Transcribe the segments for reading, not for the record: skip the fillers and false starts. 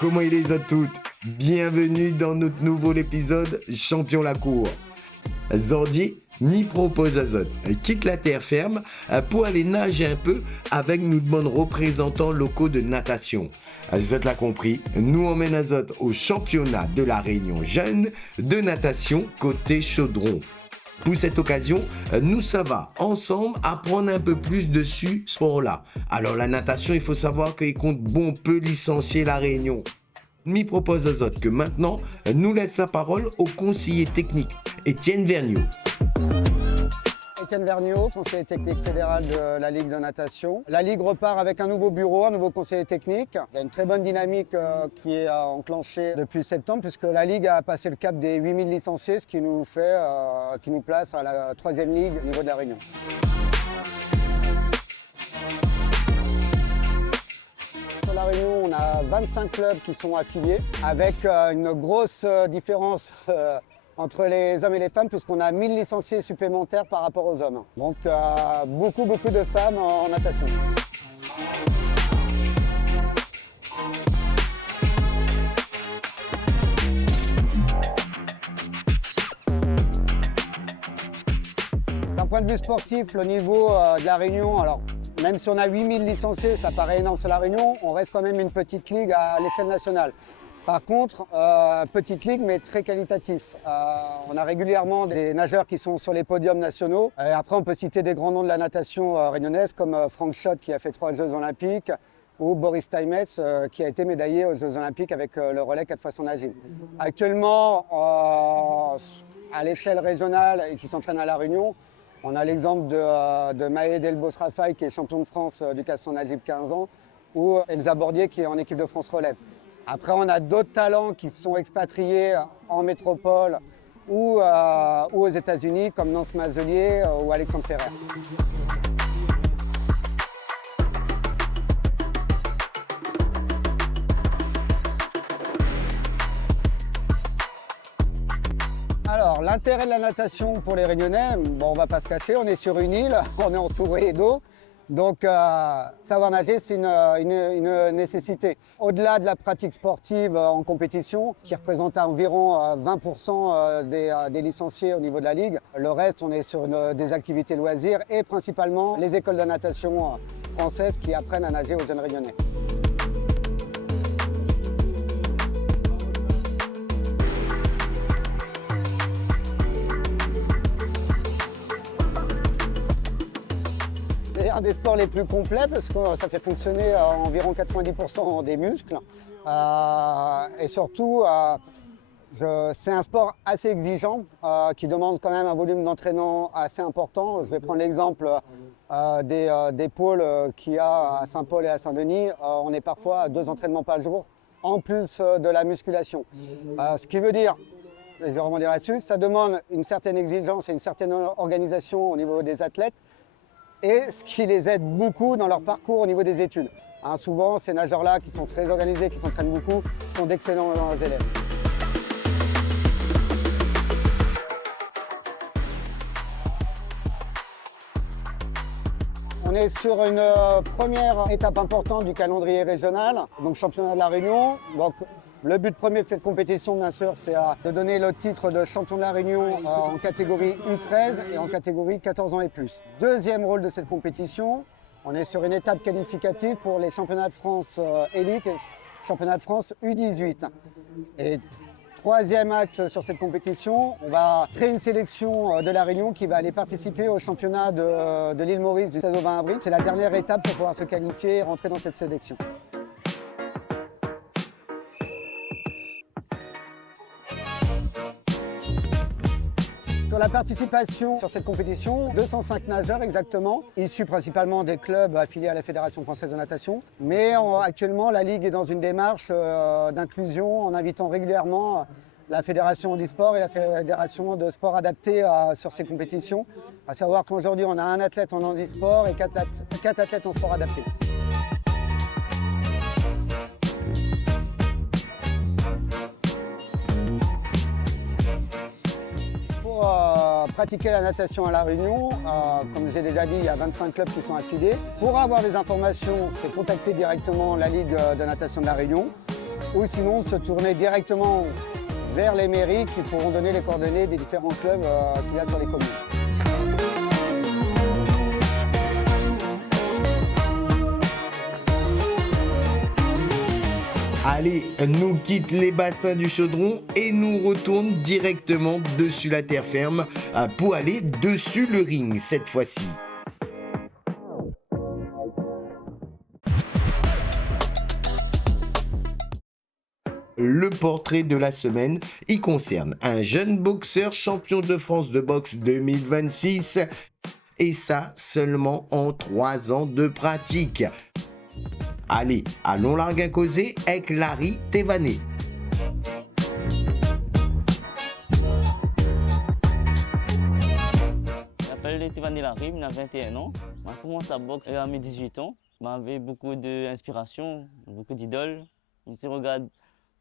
Comment il les a toutes? Bienvenue dans notre nouveau épisode Champion la cour. Zordi m'y propose Azot, quitte la terre ferme pour aller nager un peu avec nos bonnes représentants locaux de natation. Azot l'a compris, nous emmène Azot au championnat de la Réunion jeune de natation côté Chaudron. Pour cette occasion, nous ça va ensemble apprendre un peu plus dessus sport-là. Alors la natation, il faut savoir qu'il compte bon peu licencier la Réunion. M'y propose Azot que maintenant, nous laisse la parole au conseiller technique, Étienne Vergniaud. Étienne Vergniaud, conseiller technique fédéral de la Ligue de natation. La Ligue repart avec un nouveau bureau, un nouveau conseiller technique. Il y a une très bonne dynamique qui est enclenchée depuis septembre puisque la Ligue a passé le cap des 8000 licenciés, ce qui nous place à la 3e Ligue au niveau de la Réunion. Sur la Réunion, on a 25 clubs qui sont affiliés avec une grosse différence entre les hommes et les femmes, puisqu'on a 1000 licenciés supplémentaires par rapport aux hommes. Donc beaucoup de femmes en natation. D'un point de vue sportif, le niveau de la Réunion, alors même si on a 8000 licenciés, ça paraît énorme sur la Réunion, on reste quand même une petite ligue à l'échelle nationale. Par contre, petite ligue, mais très qualitatif. On a régulièrement des nageurs qui sont sur les podiums nationaux. Et après, on peut citer des grands noms de la natation réunionnaise, comme Franck Schott, qui a fait 3 Jeux Olympiques, ou Boris Steinmetz, qui a été médaillé aux Jeux Olympiques avec le relais 4 fois son agile. Actuellement, à l'échelle régionale et qui s'entraîne à La Réunion, on a l'exemple de Maë Delbos Rafaï, qui est champion de France du 400 agile 15 ans, ou Elsa Bordier, qui est en équipe de France relève. Après, on a d'autres talents qui sont expatriés en métropole ou aux États-Unis, comme Nance Mazelier ou Alexandre Ferrer. Alors, l'intérêt de la natation pour les Réunionnais, on ne va pas se cacher, on est sur une île, on est entouré d'eau. Donc, savoir nager, c'est une nécessité. Au-delà de la pratique sportive en compétition, qui représente environ 20% des licenciés au niveau de la Ligue, le reste, on est sur des activités loisirs et principalement les écoles de natation françaises qui apprennent à nager aux jeunes Réunionnais. C'est un des sports les plus complets parce que ça fait fonctionner environ 90% des muscles. Et surtout, c'est un sport assez exigeant qui demande quand même un volume d'entraînement assez important. Je vais prendre l'exemple des pôles qu'il y a à Saint-Paul et à Saint-Denis. On est parfois à 2 entraînements par jour, en plus de la musculation. Ce qui veut dire, je vais rebondir là-dessus, ça demande une certaine exigence et une certaine organisation au niveau des athlètes, et ce qui les aide beaucoup dans leur parcours au niveau des études. Souvent, ces nageurs-là qui sont très organisés, qui s'entraînent beaucoup, sont d'excellents élèves. On est sur une première étape importante du calendrier régional, donc championnat de la Réunion. Donc, le but premier de cette compétition, bien sûr, c'est de donner le titre de champion de la Réunion en catégorie U13 et en catégorie 14 ans et plus. Deuxième rôle de cette compétition, on est sur une étape qualificative pour les championnats de France élite et championnats de France U18. Et troisième axe sur cette compétition, on va créer une sélection de la Réunion qui va aller participer au championnat de l'île Maurice du 16 au 20 avril. C'est la dernière étape pour pouvoir se qualifier et rentrer dans cette sélection. Sur la participation sur cette compétition, 205 nageurs exactement, issus principalement des clubs affiliés à la Fédération française de natation. Mais actuellement, la Ligue est dans une démarche d'inclusion en invitant régulièrement la Fédération handisport et la Fédération de sport adapté sur ces compétitions. À savoir qu'aujourd'hui, on a un athlète en handisport et 4 athlètes en sport adapté. Pratiquer la natation à La Réunion, comme j'ai déjà dit, il y a 25 clubs qui sont affiliés. Pour avoir des informations, c'est contacter directement la Ligue de natation de La Réunion. ou sinon se tourner directement vers les mairies qui pourront donner les coordonnées des différents clubs qu'il y a sur les communes. Allez, nous quitte les bassins du Chaudron et nous retourne directement dessus la terre ferme pour aller dessus le ring cette fois-ci. Le portrait de la semaine, il concerne un jeune boxeur champion de France de boxe 2026 et ça seulement en 3 ans de pratique. Allez, allons larguer un causé avec Larry Thévanet. Je m'appelle Thévanet Larry, j'ai 21 ans. J'ai commencé à boxer à mes 18 ans. J'avais beaucoup d'inspiration, beaucoup d'idoles. Je regarde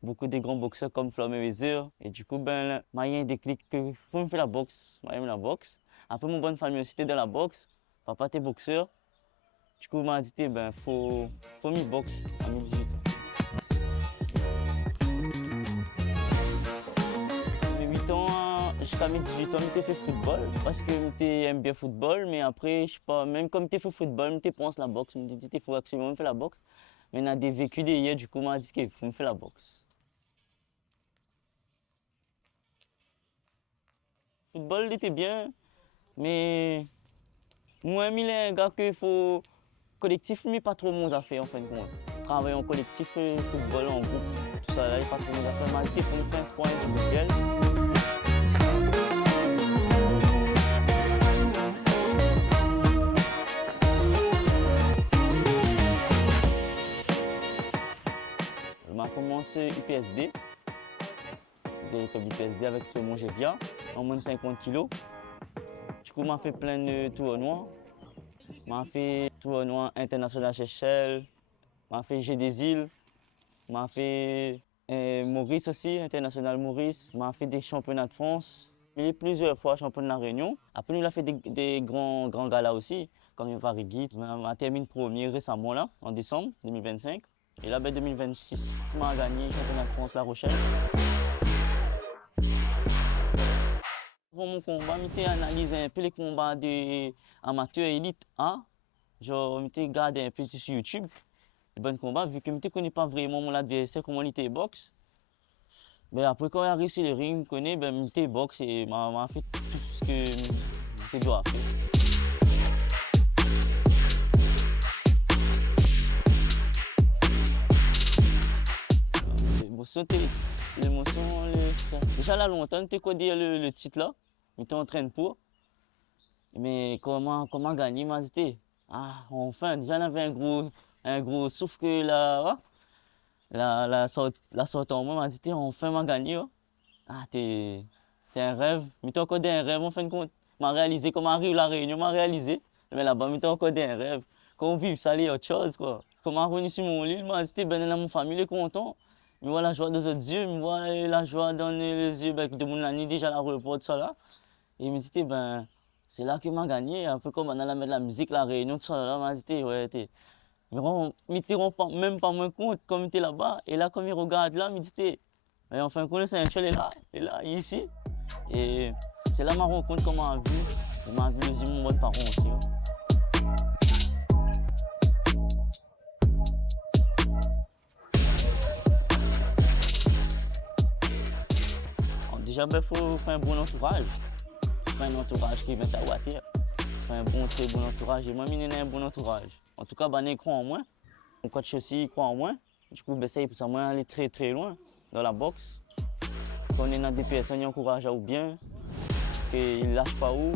beaucoup de grands boxeurs comme Floyd Mayweather. Et du coup, ben, il y a un déclic que faut me faire la boxe. Moi, j'aime la boxe. Après, mon bonne famille aussi était dans la boxe. Papa était boxeur. Du coup, il m'a dit, ben, faut m'y boxe à mes 18 ans. Mes 8 ans, jusqu'à mes 18 ans, j'ai fait football. Parce que j'aime bien football. Mais après, je sais pas, même comme j'ai fait football, je pense la boxe. Je me dis, il faut absolument faire la boxe. Mais on a des vécus d'hier, du coup, il m'a dit qu'il faut me faire la boxe. Le football il était bien, mais moi, il est un gars qu'il faut. Collectif, mais pas trop mon affaire en fin de compte. Travailler en collectif, football en groupe, tout ça, là, il n'est pas trop mon affaire. Mais il faut me faire un sport individuel. J'ai commencé UPSD, comme UPSD avec mon Gévia, en moins de 50 kg. Du coup, j'ai fait plein de tournois. J'ai fait tournoi international Seychelles, j'ai fait Jeux des îles, j'ai fait Maurice aussi, international Maurice, j'ai fait des championnats de France. Il y a plusieurs fois championnat de la Réunion. Après, il a fait des grands galas aussi, comme le Paris Guide. On terminé premier récemment, là, en décembre 2025. Et là, ben, 2026, on a gagné le championnat de France La Rochelle. Pour mon combat, j'ai analysé un peu les combats des amateurs élites A. Genre, j'ai regardé un peu sur YouTube les bons combats, vu que je ne connais pas vraiment mon adversaire, comment il était boxe. Mais après, quand il a réussi le ring, je connais, ben, il boxe et m'a fait tout ce que je dois faire. L'émotion, déjà là longtemps, tu connais le titre là, je suis en train pour. Mais comment gagner, m'a dit, ah, enfin, déjà on avait un gros souffle que la sorte en moi m'a dit, enfin m'a gagné. Oh. Ah, t'es un rêve, mais t'es encore un rêve en fin de compte. M'a réalisé comment arrive la Réunion, m'a réalisé, mais là-bas, mais t'es encore un rêve. Quand on vit, ça c'est autre chose quoi. Comment revenu sur mon lit, m'a dit, ben là mon famille est content. Je vois la joie des autres yeux, je vois la joie dans les yeux de mon ami déjà la report ça là. Et il me dit, ben, c'est là que m'a gagné, un peu comme on a mettre la musique, la Réunion, tout ça là, m'a dit, ouais, mais on ne rend même pas moins compte comme il était là-bas. Et là, comme il regarde là, il me dit, mais enfin, quand le Saint-Michel est là, ici. Et c'est là que je me rends compte comment on a vu, et m'a vu les yeux de mon bon parent aussi. Hein. Déjà, il faut faire un bon entourage. Un entourage qui vient à Water. Faire un très bon entourage. Et moi, je n'ai un bon entourage. En tout cas, je crois en moi. Mon coach aussi croit en moi. Du coup, j'essaie pour ça, moi, aller très loin dans la boxe. Quand on est dans des personnes qui encouragent à ou bien, qu'ils ne lâchent pas où,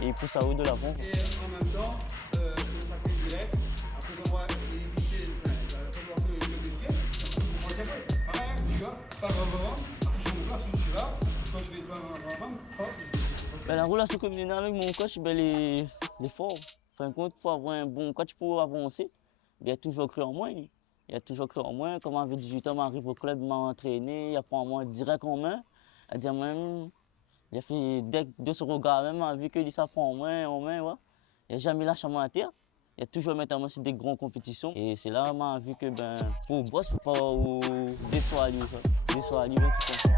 et ils poussent à où de l'avant. Et en même temps, contacter direct, après avoir évité, après avoir fait le défi, on va dire, pareil, tu vois, pas vraiment. La relation communautaire avec mon coach, ben, il est fort. En fin de compte, il faut avoir un bon coach pour avancer. Il a toujours cru en moi. Il a toujours cru en moi. Comme avec 18 ans, j'arrive au club, il m'a entraîné, il a pris en moi direct en main. Il a même, il a fait dès de ce regard même, vu qu'il s'apprend en main, ouais. Il n'a jamais lâché moi à terre. Il y a toujours notamment sur des grandes compétitions. Et c'est là qu'on a vu que pour boss, faut pas décevoir lui, ça. Décevoir lui, tout ça.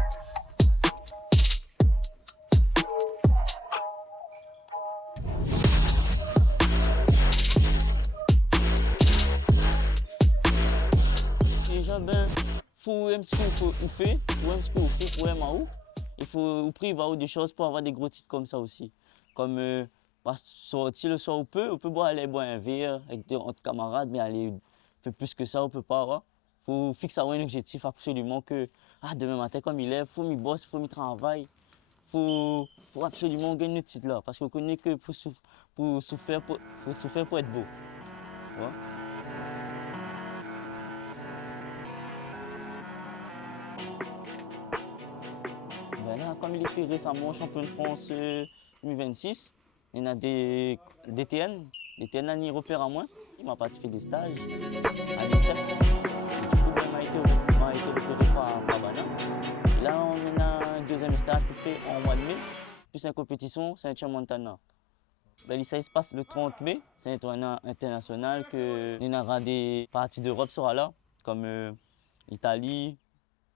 Déjà, faut aimer ce qu'on fait, faut aimer ce qu'on fait, faut aimer où. Il faut priver des choses pour avoir des gros titres comme ça aussi. Comme sortir le soir, on peut aller boire un verre avec entre camarades, mais aller faire plus que ça, on peut pas. Il faut fixer un objectif absolument que demain matin, comme il est, il faut m'y bosser, il faut m'y travailler. Il faut absolument gagner le titre là. Parce qu'on connaît que pour souffrir, faut souffrir pour être beau. Ouais. Là, comme il était récemment champion de France 2026, il y en a des DTN. DTN a ni repère à moi. Il m'a parti faire des stages à l'INSEP. Du coup, il m'a été repéré par Bana. Et là, on a un deuxième stage qu'on fait en mois de mai, plus une compétition, Ceinture Montana. Ça se passe le 30 mai, c'est un tournoi international que il y aura des parties d'Europe sera là, comme l'Italie,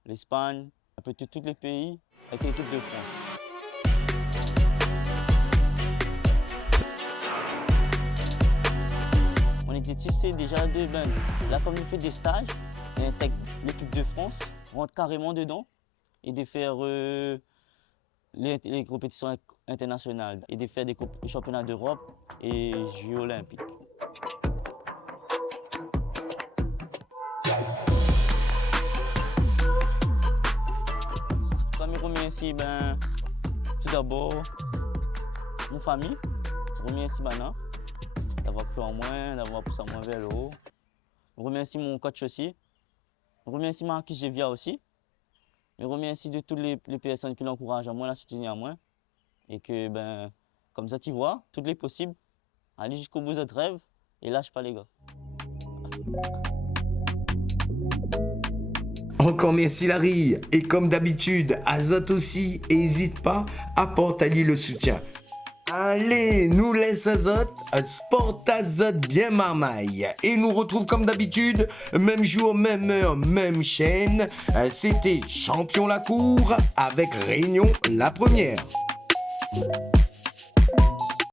l'Espagne, un peu tous les pays avec l'équipe de France. Mon objectif c'est déjà de, là comme je fais des stages, l'équipe de France rentre carrément dedans et de faire les compétitions internationales et de faire des championnats d'Europe et Jeux olympiques. Comme je remercie tout d'abord mon famille, je remercie Bana d'avoir cru en moi, d'avoir poussé moi vers le haut. Je remercie mon coach aussi. Je remercie Marquis Gévia aussi. Je remercie de toutes les personnes qui l'encouragent à moi, la soutenir à moi. Et que, comme ça, tu vois, tout est possible. Allez jusqu'au bout de votre rêve et lâche pas les gars. Encore merci Larry. Et comme d'habitude, Azote aussi, n'hésite pas, apporte à lui le soutien. Allez, nous laisse Azote, Sport Azote bien marmaille. Et nous retrouve comme d'habitude, même jour, même heure, même chaîne. C'était Champion la Cour avec Réunion la première.